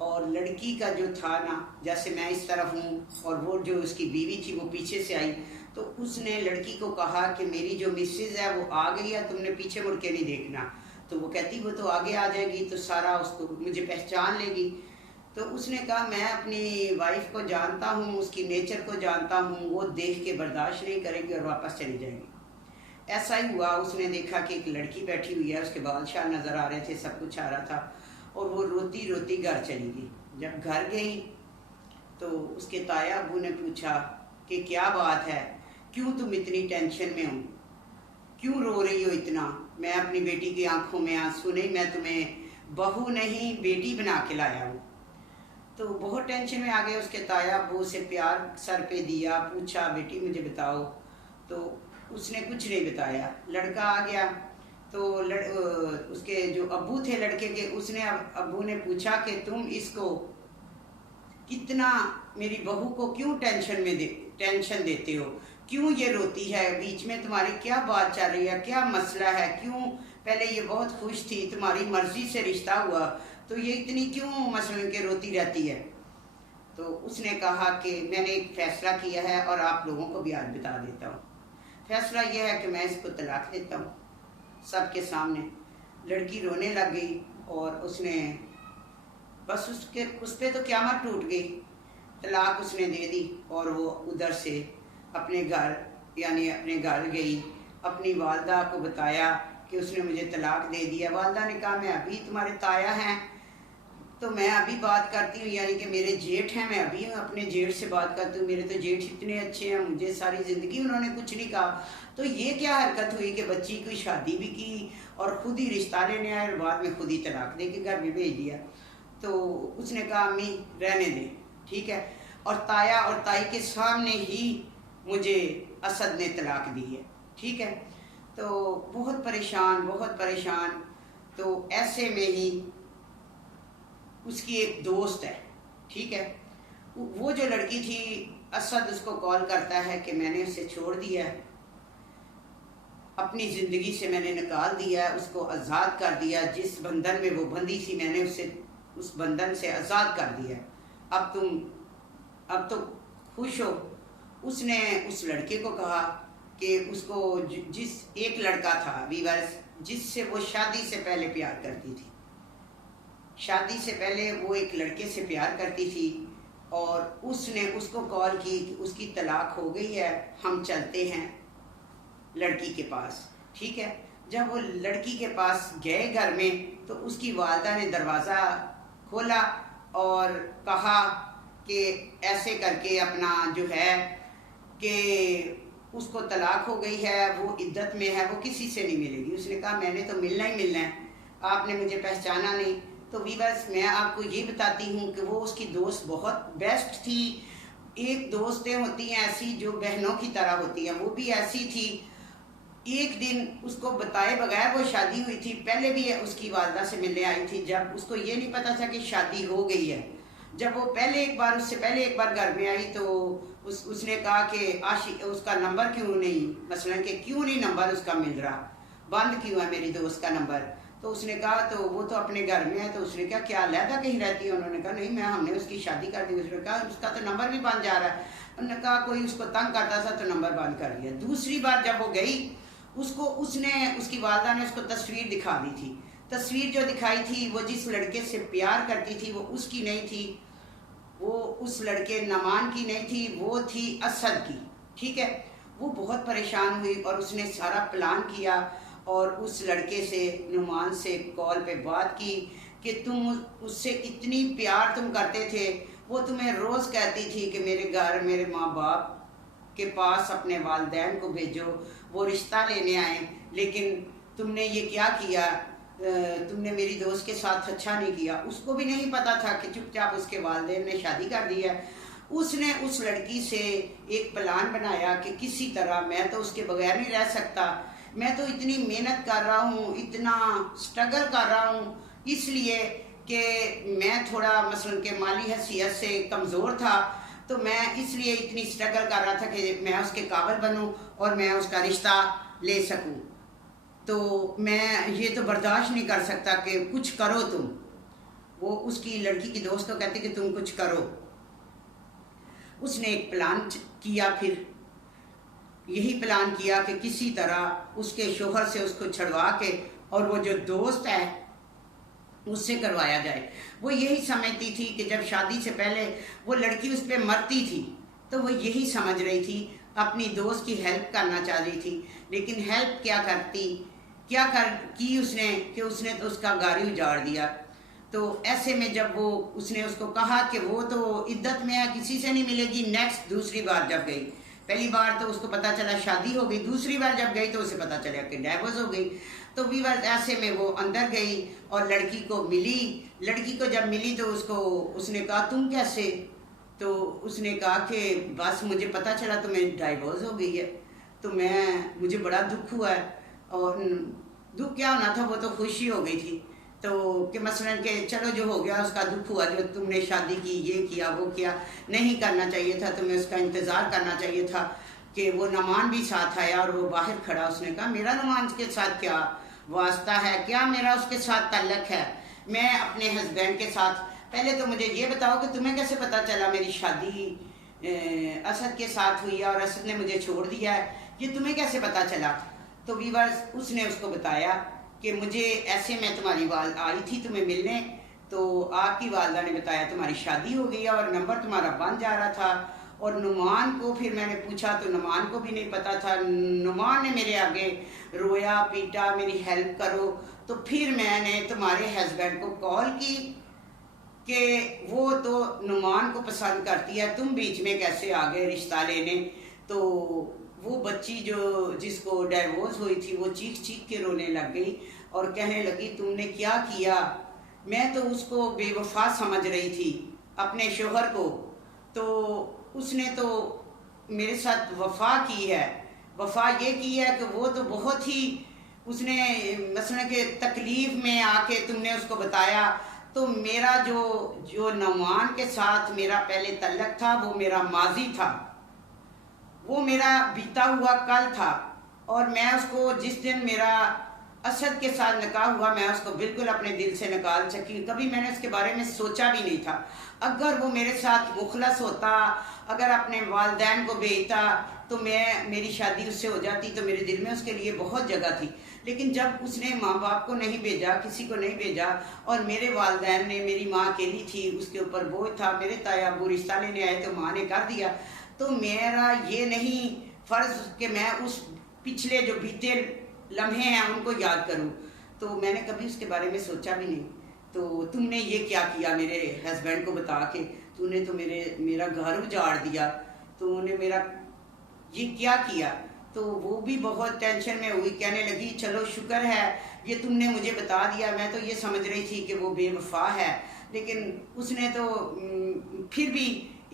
اور لڑکی کا جو تھا نا، جیسے میں اس طرف ہوں اور وہ جو اس کی بیوی تھی وہ پیچھے سے آئی، تو اس نے لڑکی کو کہا کہ میری جو مسز ہے وہ آ گئی ہے، تم نے پیچھے مڑ کے نہیں دیکھنا۔ تو وہ کہتی وہ تو آگے آ جائے گی تو سارا اس کو مجھے پہچان لے گی۔ تو اس نے کہا میں اپنی وائف کو جانتا ہوں، اس کی نیچر کو جانتا ہوں، وہ دیکھ کے برداشت نہیں کرے گی اور واپس چلی جائے گی۔ ایسا ہی ہوا، اس نے دیکھا کہ ایک لڑکی بیٹھی ہوئی ہے، اس کے بال شال نظر آ رہے تھے، سب کچھ آ رہا تھا، اور وہ روتی روتی گھر چلی گئی۔ جب گھر گئی تو اس کے تایا ابو نے پوچھا کہ کیا بات ہے، کیوں تم اتنی ٹینشن میں ہو، کیوں رو رہی ہو اتنا؟ میں اپنی بیٹی کی آنکھوں میں آنسو نہیں، میں تمہیں بہو نہیں بیٹی بنا کے لایا ہوں۔ تو بہت ٹینشن میں آ گئے، اس کے تایا ابو سے پیار سر پہ دیا، پوچھا بیٹی مجھے بتاؤ، تو اس نے کچھ نہیں بتایا۔ لڑکا آ گیا تو اس کے جو ابو تھے لڑکے کے، اس نے ابو نے پوچھا کہ تم اس کو کتنا، میری بہو کو کیوں ٹینشن دیتے ہو، کیوں یہ روتی ہے، بیچ میں تمہاری کیا بات چل رہی ہے، کیا مسئلہ ہے، کیوں پہلے یہ بہت خوش تھی، تمہاری مرضی سے رشتہ ہوا تو یہ اتنی کیوں مثلاً کہ روتی رہتی ہے؟ تو اس نے کہا کہ میں نے ایک فیصلہ کیا ہے اور آپ لوگوں کو بھی آج بتا دیتا ہوں۔ فیصلہ یہ ہے کہ میں اس کو طلاق دیتا ہوں سب کے سامنے۔ لڑکی رونے لگ گئی اور اس نے بس اس پہ تو قیامت ٹوٹ گئی، طلاق اس نے دے دی، اور وہ ادھر سے اپنے گھر گئی، اپنی والدہ کو بتایا کہ اس نے مجھے طلاق دے دیا۔ والدہ نے کہا میں ابھی تمہارے تایا ہیں تو میں ابھی بات کرتی ہوں، یعنی کہ میرے جیٹھ ہیں، میں ابھی اپنے جیٹھ سے بات کرتی ہوں، میرے تو جیٹھ اتنے اچھے ہیں، مجھے ساری زندگی انہوں نے کچھ نہیں کہا۔ تو یہ کیا حرکت ہوئی کہ بچی کی شادی بھی کی اور خود ہی رشتہ لینے آئے اور بعد میں خود ہی طلاق دے کے گھر بھی بھیج دیا؟ تو اس نے کہا امی رہنے دیں، ٹھیک ہے، اور تایا اور تائی کے سامنے ہی مجھے اسد نے طلاق دی ہے، ٹھیک ہے۔ تو بہت پریشان، تو ایسے میں ہی اس کی ایک دوست ہے، ٹھیک ہے، وہ جو لڑکی تھی، اسد اس کو کال کرتا ہے کہ میں نے اسے چھوڑ دیا ہے، اپنی زندگی سے میں نے نکال دیا ہے، اس کو آزاد کر دیا، جس بندھن میں وہ بندھی تھی میں نے اسے اس بندھن سے آزاد کر دیا، اب تو خوش ہو۔ اس نے اس لڑکے کو کہا کہ اس کو جس ایک لڑکا تھا ویورس، جس سے وہ شادی سے پہلے پیار کرتی تھی، شادی سے پہلے وہ ایک لڑکے سے پیار کرتی تھی، اور اس نے اس کو کال کی کہ اس کی طلاق ہو گئی ہے، ہم چلتے ہیں لڑکی کے پاس، ٹھیک ہے۔ جب وہ لڑکی کے پاس گئے گھر میں تو اس کی والدہ نے دروازہ کھولا اور کہا کہ ایسے کر کے اپنا جو ہے کہ اس کو طلاق ہو گئی ہے، وہ عدت میں ہے، وہ کسی سے نہیں ملے گی۔ اس نے کہا میں نے تو ملنا ہی ملنا ہے، آپ نے مجھے پہچانا نہیں۔ تو ویورس میں آپ کو یہ بتاتی ہوں کہ وہ اس کی دوست بہت بیسٹ تھی۔ ایک دوستیں ہوتی ہیں ایسی جو بہنوں کی طرح ہوتی ہیں، وہ بھی ایسی تھی۔ ایک دن اس کو بتائے بغیر وہ شادی ہوئی تھی، پہلے بھی اس کی والدہ سے ملنے آئی تھی، جب اس کو یہ نہیں پتا تھا کہ شادی ہو گئی ہے۔ جب وہ اس سے پہلے ایک بار گھر میں آئی تو اس نے کہا کہ اس کا نمبر کیوں نہیں، مثلا کہ کیوں نہیں نمبر اس کا مل رہا، بند کیوں ہے میری دوست کا نمبر؟ تو اس نے کہا تو وہ تو اپنے گھر میں ہے۔ تو اس نے کہا کیا علیحدہ کہیں رہتی ہے؟ انہوں نے کہا نہیں، ہم نے اس کی شادی کر دی۔ اس نے کہا اس کا تو نمبر بھی بند جا رہا ہے۔ انہوں نے کہا کوئی اس کو تنگ کرتا تھا تو نمبر بند کر دیا۔ دوسری بار جب وہ گئی، اس کی والدہ نے اس کو تصویر دکھا دی تھی۔ تصویر جو دکھائی تھی وہ جس لڑکے سے پیار کرتی تھی وہ اس کی نہیں تھی، وہ اس لڑکے نعمان کی نہیں تھی، وہ تھی اسد کی، ٹھیک ہے۔ وہ بہت پریشان ہوئی اور اس نے سارا پلان کیا اور اس لڑکے سے، نعمان سے کال پہ بات کی کہ تم اس سے اتنی پیار تم کرتے تھے، وہ تمہیں روز کہتی تھی کہ میرے گھر میرے ماں باپ کے پاس اپنے والدین کو بھیجو، وہ رشتہ لینے آئیں، لیکن تم نے یہ کیا کیا، تم نے میری دوست کے ساتھ اچھا نہیں کیا۔ اس کو بھی نہیں پتا تھا کہ چپ چاپ اس کے والدین نے شادی کر دی ہے۔ اس نے اس لڑکی سے ایک پلان بنایا کہ کسی طرح میں تو اس کے بغیر نہیں رہ سکتا، میں تو اتنی محنت کر رہا ہوں، اتنا سٹرگل کر رہا ہوں، اس لیے کہ میں تھوڑا مثلا کہ مالی حیثیت سے کمزور تھا، تو میں اس لیے اتنی سٹرگل کر رہا تھا کہ میں اس کے قابل بنوں اور میں اس کا رشتہ لے سکوں، تو میں یہ تو برداشت نہیں کر سکتا کہ کچھ کرو تم۔ وہ اس کی لڑکی کی دوست کو کہتے کہ تم کچھ کرو. اس نے ایک پلان کیا، پھر یہی پلان کیا کہ کسی طرح اس کے شوہر سے اس کو چھڑوا کے اور وہ جو دوست ہے اس سے کروایا جائے. وہ یہی سمجھتی تھی کہ جب شادی سے پہلے وہ لڑکی اس پہ مرتی تھی تو وہ یہی سمجھ رہی تھی، اپنی دوست کی ہیلپ کرنا چاہ رہی تھی. لیکن ہیلپ کیا کی اس نے کہ اس نے تو اس کا گاڑی اجاڑ دیا. تو ایسے میں جب اس نے اس کو کہا کہ وہ تو عدت میں ہے، کسی سے نہیں ملے گی، دوسری بار جب گئی، پہلی بار تو اس کو پتہ چلا شادی ہو گئی، دوسری بار جب گئی تو اسے پتہ چلا کہ ڈائیورس ہو گئی. تو ویورز ایسے میں وہ اندر گئی اور لڑکی کو ملی. لڑکی کو جب ملی تو اس نے کہا تم کیسے؟ تو اس نے کہا کہ بس مجھے پتہ چلا تمہیں ڈائیورس ہو گئی ہے، تو مجھے بڑا دکھ ہوا ہے. اور دکھ کیا ہونا تھا، وہ تو خوشی ہو گئی تھی. تو کہ مثلا کہ چلو جو ہو گیا اس کا دکھ ہوا، جو تم نے شادی کی، یہ کیا وہ کیا، نہیں کرنا چاہیے تھا، تمہیں اس کا انتظار کرنا چاہیے تھا. کہ وہ نعمان بھی ساتھ آیا اور وہ باہر کھڑا. اس نے کہا میرا نعمان کے ساتھ کیا واسطہ ہے، کیا میرا اس کے ساتھ تعلق ہے؟ میں اپنے ہسبینڈ کے ساتھ، پہلے تو مجھے یہ بتاؤ کہ تمہیں کیسے پتہ چلا میری شادی اسد کے ساتھ ہوئی ہے اور اسد نے مجھے چھوڑ دیا ہے، یہ تمہیں کیسے پتہ چلا؟ تو ویورز اس نے اس کو بتایا کہ مجھے ایسے میں تمہاری والدہ آئی تھی تمہیں ملنے، تو آپ کی والدہ نے بتایا تمہاری شادی ہو گئی ہے اور نمبر تمہارا بند جا رہا تھا. اور نعمان کو پھر میں نے پوچھا تو نعمان کو بھی نہیں پتا تھا. نعمان نے میرے آگے رویا پیٹا میری ہیلپ کرو. تو پھر میں نے تمہارے ہسبینڈ کو کال کی کہ وہ تو نعمان کو پسند کرتی ہے، تم بیچ میں کیسے آ گئے رشتہ لینے؟ تو وہ بچی جس کو ڈائیورس ہوئی تھی وہ چیخ چیخ کے رونے لگ گئی اور کہنے لگی تم نے کیا کیا؟ میں تو اس کو بے وفا سمجھ رہی تھی، اپنے شوہر کو، تو اس نے تو میرے ساتھ وفا کی ہے. وفا یہ کی ہے کہ وہ تو بہت ہی اس نے مثلا کہ تکلیف میں آ کے تم نے اس کو بتایا. تو میرا جو نعمان کے ساتھ میرا پہلے تعلق تھا وہ میرا ماضی تھا، وہ میرا بیتا ہوا کل تھا. اور میں اس کو جس دن میرا اسد کے ساتھ نکاح ہوا میں اس کو بالکل اپنے دل سے نکال سکی. کبھی میں نے اس کے بارے میں سوچا بھی نہیں تھا. اگر وہ میرے ساتھ مخلص ہوتا، اگر اپنے والدین کو بھیجتا تو میری شادی اس سے ہو جاتی. تو میرے دل میں اس کے لیے بہت جگہ تھی. لیکن جب اس نے ماں باپ کو نہیں بھیجا، کسی کو نہیں بھیجا، اور میرے والدین نے، میری ماں اکیلی تھی، اس کے اوپر بوجھ تھا، میرے تایا ابو رشتہ لینے آئے تو ماں نے کر دیا. تو میرا یہ نہیں فرض کہ میں اس پچھلے جو بیتے لمحے ہیں ان کو یاد کروں. تو میں نے کبھی اس کے بارے میں سوچا بھی نہیں. تو تم نے یہ کیا کیا میرے ہسبینڈ کو بتا کے؟ تو نے تو میرا گھر اجاڑ دیا، تو نے میرا یہ کیا کیا؟ تو وہ بھی بہت ٹینشن میں ہوئی، کہنے لگی چلو شکر ہے یہ تم نے مجھے بتا دیا، میں تو یہ سمجھ رہی تھی کہ وہ بے وفا ہے. لیکن اس نے تو پھر بھی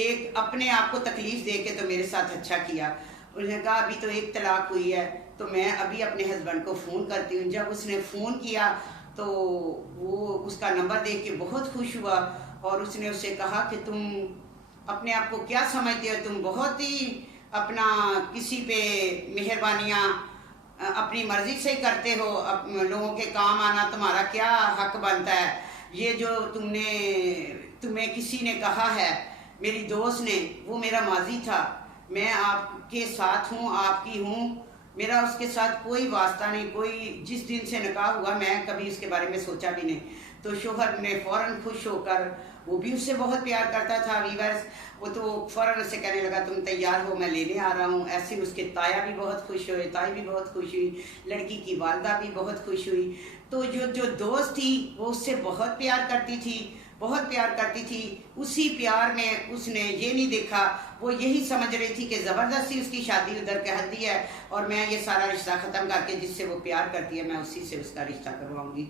ایک اپنے آپ کو تکلیف دے کے تو میرے ساتھ اچھا کیا. انہوں نے کہا ابھی تو ایک طلاق ہوئی ہے تو میں ابھی اپنے ہسبینڈ کو فون کرتی ہوں. جب اس نے فون کیا تو وہ اس کا نمبر دیکھ کے بہت خوش ہوا اور اس نے اس سے کہا کہ تم اپنے آپ کو کیا سمجھتے ہو، تم بہت ہی اپنا کسی پہ مہربانیاں اپنی مرضی سے ہی کرتے ہو، لوگوں کے کام آنا تمہارا کیا حق بنتا ہے؟ یہ جو تمہیں کسی نے کہا ہے میری دوست نے، وہ میرا ماضی تھا، میں آپ کے ساتھ ہوں، آپ کی ہوں، میرا اس کے ساتھ کوئی واسطہ نہیں. کوئی جس دن سے نکاح ہوا میں کبھی اس کے بارے میں سوچا بھی نہیں. تو شوہر نے فوراً خوش ہو کر، وہ بھی اس سے بہت پیار کرتا تھا ویورز، وہ تو فوراً اس سے کہنے لگا تم تیار ہو میں لینے آ رہا ہوں. ایسے اس کے تایا بھی بہت خوش ہوئے، تائی بھی بہت خوش ہوئی، لڑکی کی والدہ بھی بہت خوش ہوئی. تو جو دوست تھی وہ اس سے بہت پیار کرتی تھی، بہت پیار کرتی تھی. اسی پیار میں اس نے یہ نہیں دیکھا، وہ یہی سمجھ رہی تھی کہ زبردستی اس کی شادی ادھر کہہ دی ہے اور میں یہ سارا رشتہ ختم کر کے جس سے وہ پیار کرتی ہے میں اسی سے اس کا رشتہ کرواؤں گی.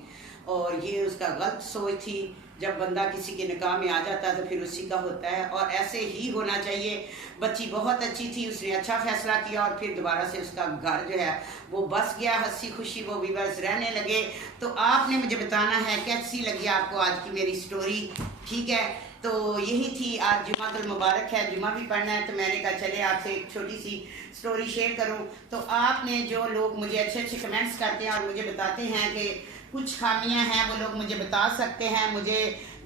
اور یہ اس کا غلط سوچ تھی. جب بندہ کسی کے نکاح میں آ جاتا ہے تو پھر اسی کا ہوتا ہے، اور ایسے ہی ہونا چاہیے. بچی بہت اچھی تھی، اس نے اچھا فیصلہ کیا اور پھر دوبارہ سے اس کا گھر جو ہے وہ بس گیا، ہنسی خوشی وہ ویورز رہنے لگے. تو آپ نے مجھے بتانا ہے کیسی لگی آپ کو آج کی میری سٹوری. ٹھیک ہے، تو یہی تھی. آج جمعہ المبارک ہے، جمعہ بھی پڑھنا ہے، تو میں نے کہا چلے آپ سے ایک چھوٹی سی سٹوری شیئر کروں. تو آپ نے جو لوگ مجھے اچھے اچھے کمنٹس کرتے ہیں اور مجھے بتاتے ہیں کہ کچھ خامیاں ہیں، وہ لوگ مجھے بتا سکتے ہیں. مجھے